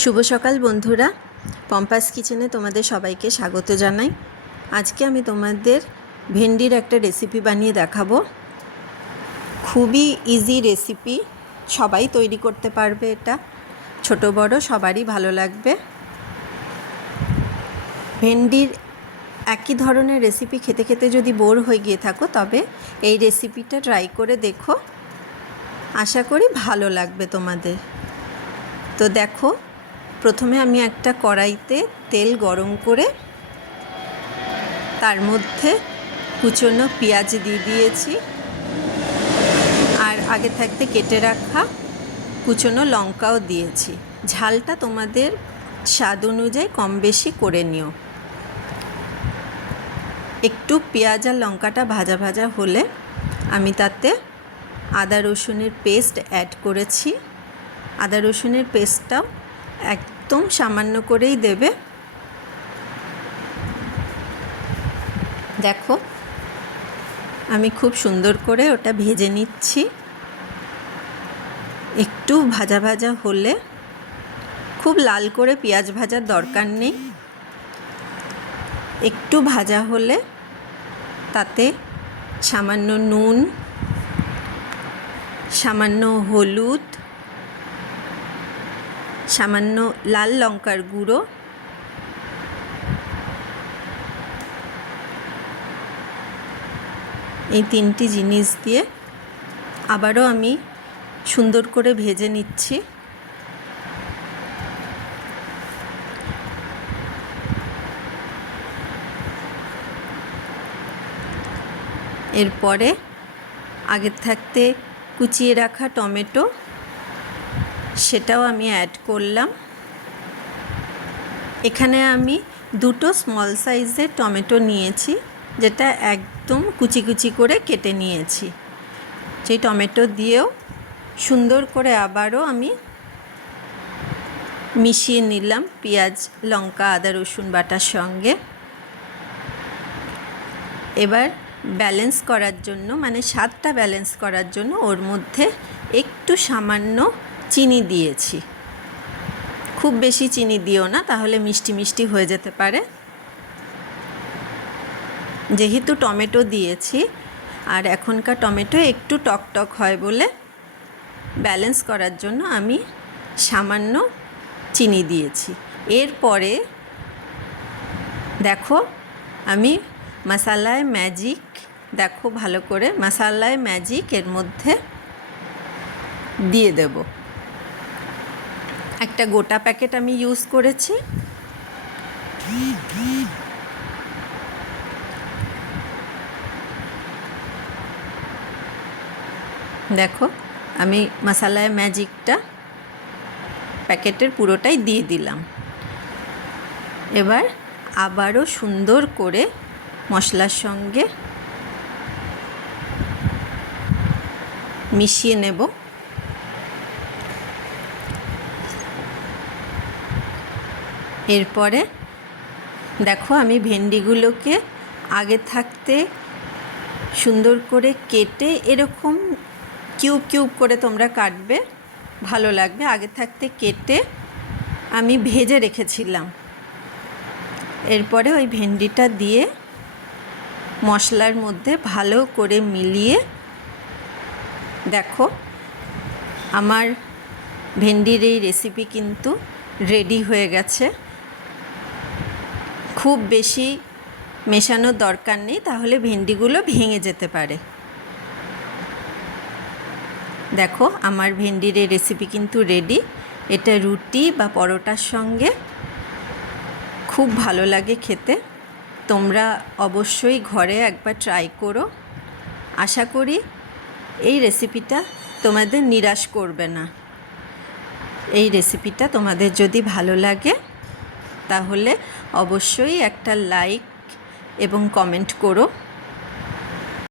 শুভ সকাল বন্ধুরা। পম্পাস কিচেনে তোমাদের সবাইকে স্বাগত জানাই। আজকে আমি তোমাদের ভেন্ডির একটা রেসিপি বানিয়ে দেখাবো। খুবই ইজি রেসিপি সবাই তৈরি করতে পারবে এটা। ছোট, বড়, সবারই ভালো লাগবে। ভেন্ডির একই ধরনের রেসিপি খেতে খেতে যদি বোর হয়ে গিয়ে থাকো, তবে এই রেসিপিটা ট্রাই করে দেখো। আশা করি ভালো লাগবে তোমাদের। তো দেখো প্রথমে আমি একটা কড়াইতে তেল গরম করে তার মধ্যে কুচনো পেঁয়াজ দিয়ে দিয়েছি। আর আগে থাকতে কেটে রাখা কুচনো লঙ্কাও দিয়েছি। ঝালটা তোমাদের স্বাদ অনুযায়ী কম বেশি করে নিও। একটু পেঁয়াজ আর লঙ্কাটা ভাজা ভাজা হলে আমি তাতে আদা রসুনের পেস্ট অ্যাড করেছি। আদা রসুনের পেস্টটাও একদম সামান্য করেই দেবে। দেখো, আমি খুব সুন্দর করে ওটা ভেজে নিচ্ছি। একটু ভাজা ভাজা হলে খুব লাল করে পেঁয়াজ ভাজার দরকার নেই। একটু ভাজা হলে তাতে সামান্য নুন, সামান্য হলুদ সামান্য লাল লঙ্কার গুঁড়ো। এই তিনটি জিনিস দিয়ে আবারও আমি সুন্দর করে ভেজে নিচ্ছি। এরপরে আগের থাকতে কুচিয়ে রাখা টমেটো সেটাও আমি অ্যাড করলাম। এখানে আমি দুটো স্মল সাইজের টমেটো নিয়েছি, যেটা একদম কুচি কুচি করে কেটে নিয়েছি। সেই টমেটো দিয়েও সুন্দর করে আবারও আমি মিশিয়ে নিলাম পেঁয়াজ, লঙ্কা, আদা, রসুন বাটার সঙ্গে। এবার ব্যালেন্স করার জন্য মানে স্বাদটা ব্যালেন্স করার জন্য ওর মধ্যে একটু সামান্য চিনি দিয়েছি। খুব বেশি চিনি দিও না, তাহলে মিষ্টি মিষ্টি হয়ে যেতে পারে। যেহেতু টমেটো দিয়েছি, আর এখনকার টমেটো একটু টক টক হয় বলে ব্যালেন্স করার জন্য আমি সামান্য চিনি দিয়েছি। এরপরে দেখো, আমি মশালায় ম্যাজিক দেখো ভালো করে, মশালায় ম্যাজিক এর মধ্যে দিয়ে দেব। একটা গোটা প্যাকেট আমি ইউজ করেছি। দেখো, আমি মশালায় ম্যাজিকটা প্যাকেটের পুরোটাই দিয়ে দিলাম। এবার আবারও সুন্দর করে মশলার সঙ্গে মিশিয়ে নেব। এরপরে দেখো আমি ভেন্ডিগুলোকে আগে থাকতে সুন্দর করে কেটে এরকম কিউব কিউব করে তোমরা কাটবে, ভালো লাগবে। আগে থাকতে কেটে আমি ভেজে রেখেছিলাম। এরপরে ওই ভেন্ডিটা দিয়ে মশলার মধ্যে ভালো করে মিলিয়ে দেখো, আমার ভেন্ডির এই রেসিপি কিন্তু রেডি হয়ে গেছে। খুব বেশি মেশানোর দরকার নেই, তাহলে ভেন্ডিগুলো ভেঙে যেতে পারে। দেখো, আমার ভেন্ডির এই রেসিপি কিন্তু রেডি এটা রুটি বা পরোটার সঙ্গে খুব ভালো লাগে খেতে। তোমরা অবশ্যই ঘরে একবার ট্রাই করো। আশা করি এই রেসিপিটা তোমাদের নিরাশ করবে না। এই রেসিপিটা তোমাদের যদি ভালো লাগে তাহলে অবশ্যই একটা লাইক এবং কমেন্ট করো।